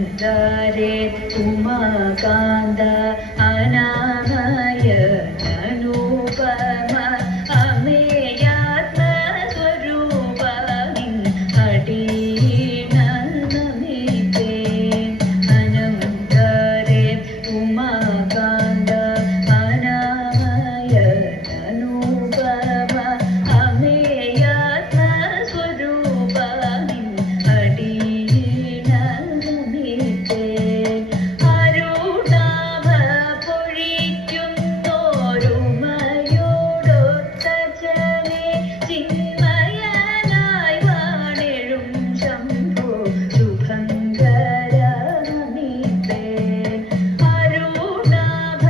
അനന്താരേ ഉമാകാന്ത അനാമയ അനുപമ അമേയാത്മസ്വരൂപ നിൻ അടീണ നമിതേ. അനന്താരേ ഉമാകാന്ത അനാമയ അനുപമ അമേയാത്മസ്വരൂപ നിൻ അടീണ നമിതേ. അരുണാഭ പൊഴിക്കുന്നോരുമയോടൊത്ത ജനേ ചിന്മയനായി വാണിടും ശംഭോ ശുഭങ്കര നമിതേ. അരുണാഭ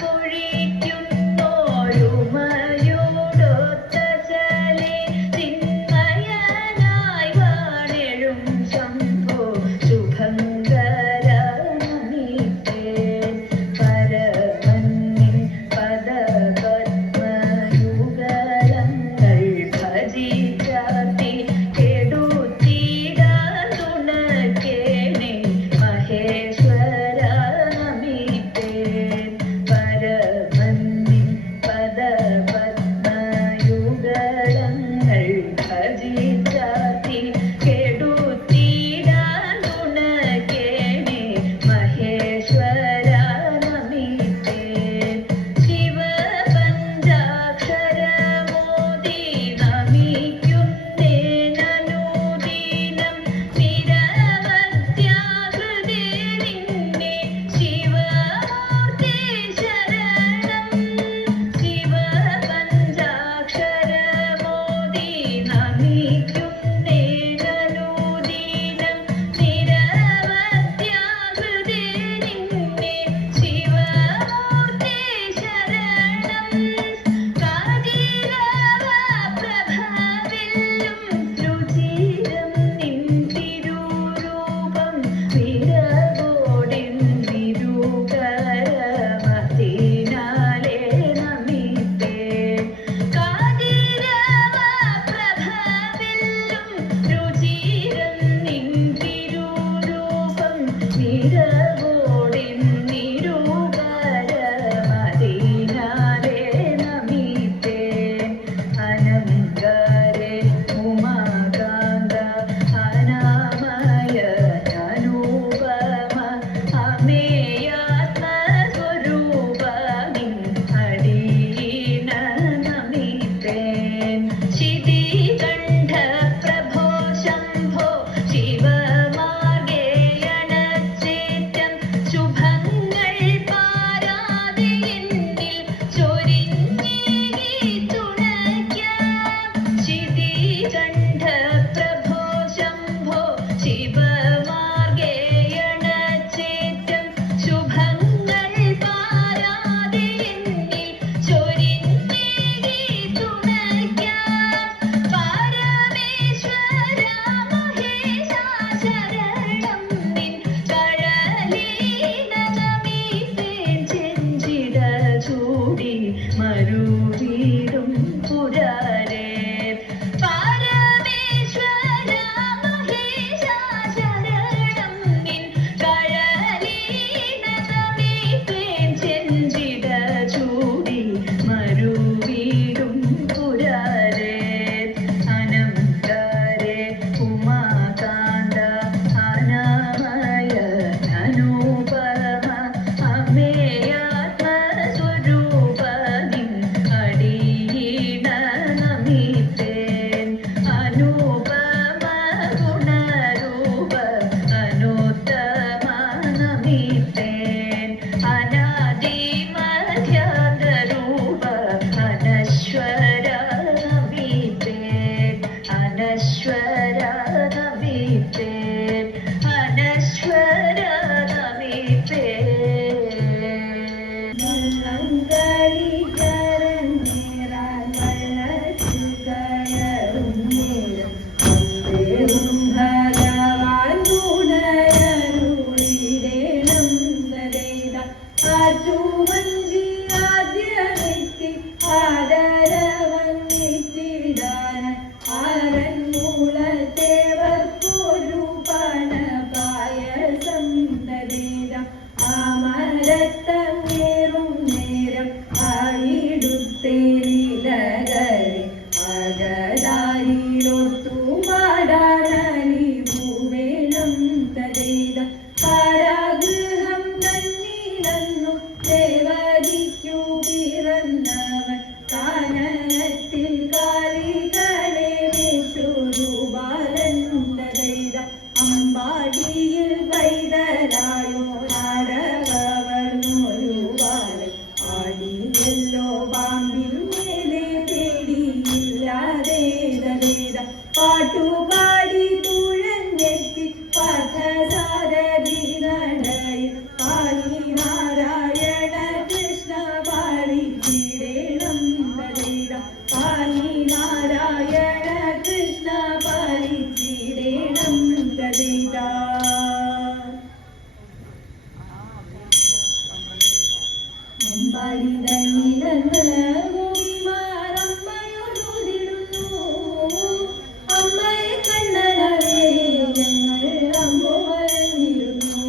പൊഴിക്കുന്നോരുമയോടൊത്ത ജനേ ചിന്മയനായി വാണിടും ശംഭോ ശുഭങ്കര നമിതേ. പരമന്നിൻ പദപത്മയുഗളങ്ങൾ ഭജിച്ചാർത്തി കെടുത്തിടാൻ തുണക്കേണേ മഹേശ്വര നമിതേ. പരമന്നിൻ പദപത്മയുഗളങ്ങൾ ഭജിച്ചാർത്തി കെടുത്തിടാൻ തുണക്കേണേ മഹേശ്വര നമിതേ. ശിവപഞ്ചാക്ഷരമോദി നമിക്കുന്നേനനുദിനം നിരവധ്യാകൃതേ നിന്നെ ശിവമൂർത്തേ ശരണം. ശിവപഞ്ചാക്ഷരമോദി നമിക്കുന്നേനനുദിനം നിരവധ്യാകൃതേ നിന്നെ ശിവമൂർത്തേ ശരണം. കാതിരവ പ്രഭവില്ലും രുചിരം നിൻ തിരുരൂപം വിരവോടിന്നിരുകരമതിനാലേ നമിതേ. കാതിരവ പ്രഭവില്ലും രുചിരം നിൻ തിരുരൂപം വിരവോടിന്നിരുകരമതിനാലേ നമിതേ. അനന്താരേ ഉമാകാന്ത അനാമയ അനുപമ അമേയാത്മസ്വരൂപ നിൻ അടീണ നമിതേ. ശിതികണ്ഠ പ്രഭോ ശംഭോ ശിവമാർഗേയണച്ചേറ്റം ശുഭങ്ങൾ പാരാതെ എന്നിൽ ചൊരിഞ്ഞേകി തുണയ്ക്കാം. ശിതികണ്ഠ പ്രഭോ ശംഭോ ശിവമാർഗേയണച്ചേറ്റം ശുഭങ്ങൾ പാരാതെ എന്നിൽ ചൊരിഞ്ഞേകി തുണയ്ക്കാം. പരമേശ്വര മഹേശ ശരണം നിൻ കഴലീന നമിതേൻ ചെഞ്ചിട ചൂടി മരുവീടും പുരാരേ. പരമേശ്വര മഹേശ ശരണം നിൻ കഴലീന നമിതേൻ ചെഞ്ചിട ചൂടി മരുവീടും പുരാരേ. അനന്താരേ ഉമാകാന്ത അനാമയ അനുപമ അമേയാത്മസ്വരൂപ നിൻ അടീണ നമിതേ. അനുപമ ഗുണരൂപ അനുത്തമ നമിതേ. അനാദി മധ്യാന്തരൂപ അനശ്വര നമിതേ. അനശ്വര നമിതേ. അനശ്വര നമിതേ. ഭഗവാൻ ഗുണയരുളിടേണം നരേത ആറ്റുവഞ്ചി ആദ്യ വ്യക്തി ആദരവന്നിച്ചിടാൻ ആരൻ മൂളത്തേവർക്കൊരു പണ പായസം കാരാഗൃഹം തന്നിലന്നു ദേവകിക്കു പിറന്നവൻ കാനനത്തിൽ കാലികളെ മേച്ചൊരു ബാലനുണ്ടതൈത അമ്പാടിയിൽ പൈതലായോ നാടകവർന്നൊരു ബാലൻ ആടിയല്ലോ പാമ്പിൻ മേലെ പേടിയില്ലാതെ പാട്ടുപാടി തുഴഞ്ഞെത്തി പാർത്ഥസാരഥി നടയിൽ പാലി നാരായണ കൃഷ്ണ പാലിച്ചിടേണം തരേത പാലി നാരായണ കൃഷ്ണ പാലിച്ചിടേണം തരേത അമ്പാടി തന്നിലെന്ന് അമ്മയെ കണ്ണനവേ ഞങ്ങൾ അമ്പോ വരഞ്ഞിരുന്നു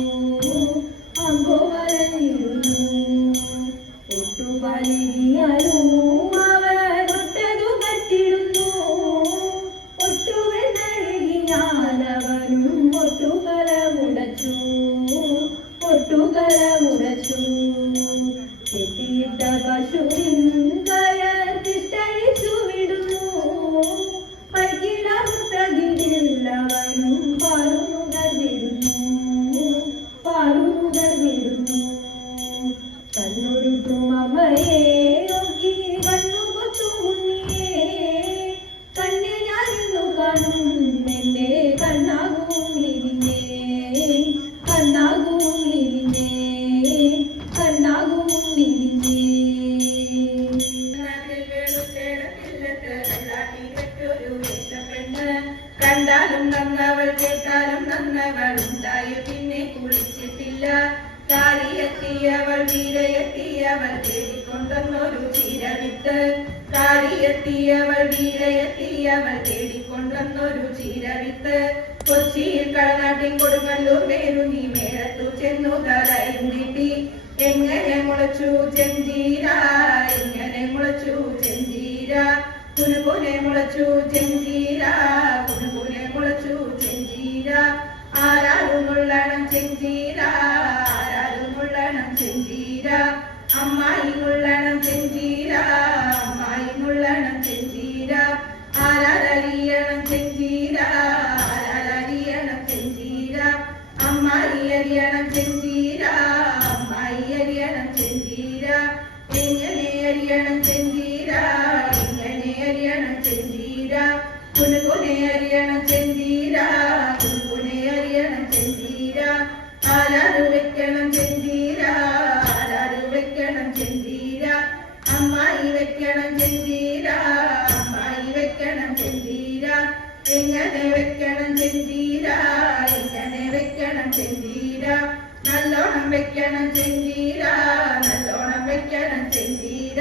ഒട്ടുപാലിയാലും അവർ ഒട്ടതു കട്ടിടുന്നു ഒട്ടുവെണ്ണഴകി ഞാനവനും ഒട്ടുകലമുടച്ചു എത്തിയിട്ട പശുവിൻ കയത്തിട്ടഴിച്ചു വിടുന്നു പൈകിടമുത്തകിടില്ലവനും പാലുനുകർന്നിടുന്നു കണ്ണൊരുട്ടും അമ്മയെ നോക്കി കണ്ണു കൊച്ചു ഉണ്ണിയെ കണ്ണിൽ ഞാനിന്നു കാണും എന്റെ കണ്ണാകും ഇരിഞ്ഞേ കണ്ടാലും നന്നവൾ കേട്ടാലും നന്നവൾ ഉണ്ടായി പിന്നെ കുളിച്ചിട്ടില്ല കാളിയെത്തിയവൾ വീരയെത്തിയവൾ തേടിക്കൊണ്ടൊരു ചീരവിത്ത് തേടിക്കൊണ്ടൊരു ചീരവിത്ത് കൊച്ചിയിൽ കളനാട്ടിൽ കൊടുങ്ങല്ലൂർ വേരുങ്ങി മേളത്തു ചെന്നു തലയും നീട്ടി എങ്ങനെ മുളച്ചു ചെഞ്ചീര കുനുകുനെ മുളച്ചു ചെഞ്ചീര ആരാരും നുള്ളണം ചെഞ്ചീര അമ്മായി നുള്ളണം ചെഞ്ചീര ആരാരറിയണം ചെഞ്ചീര അമ്മായി അറിയണം ചെഞ്ചീര എങ്ങനെ അറിയണം ചെഞ്ചീര കുനുകുനെ അറിയണം ചെഞ്ചീര ആരാരു വെക്കണം ചെഞ്ചീര അമ്മായി വെക്കണം ചെഞ്ചീര എങ്ങനെ വെക്കണം ചെഞ്ചീര നല്ലോണം വെക്കണം ചെഞ്ചീര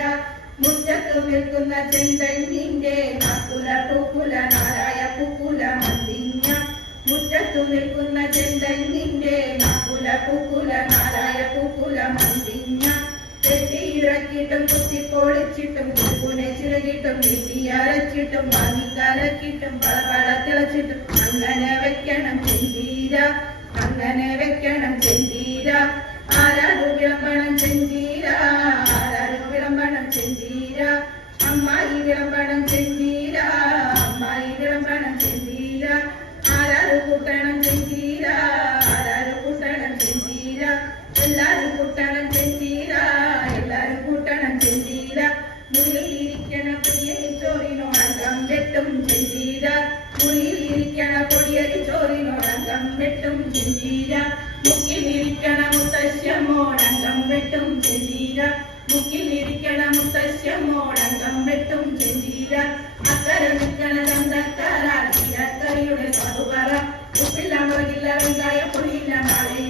മുറ്റത്തു നിൽക്കുന്ന ചെന്തൈനിന്റെ നാക്കുല പൂക്കുല നാരായ പൂക്കുല മന്ദിഞ്ഞ മുറ്റത്തു നിൽക്കുന്ന ചെന്തൈനിന്റെ നാക്കുല പൂക്കുല നാരായ പൂക്കുല മന്ദിഞ്ഞ തെറ്റിയിറക്കിയിട്ടും കുത്തിപ്പൊളിച്ചിട്ടും കുറുകുനെ ചിറകിട്ടും വെട്ടിയരച്ചിട്ടും വാങ്ങിക്കലക്കിട്ടും പളപള തിളച്ചിട്ടും അങ്ങനെ വെക്കണം ചെന്തീര ആരാരു വിളമ്പണം ചെന്തീര അമ്മായി വിളമ്പണം ചെന്തീര ആരാരു കൂട്ടണം ചെന്തീര എല്ലാരും കൂട്ടണം ചെന്തീര മുള്ളിലിരിക്കണ പൊടിയരി ചോറിനോടകം വെട്ടും ചെന്തീര മുക്കിലിരിക്കണ മുത്തശ്ശമോടങ്കം വെട്ടും ചെന്തീര അക്കര നിൽക്കണ ചന്തക്കാരാ കറിയുടെ സാധുപറ ഉപ്പില്ല മുളകില്ല വെങ്കായ പൊടിയില്ല നാളെ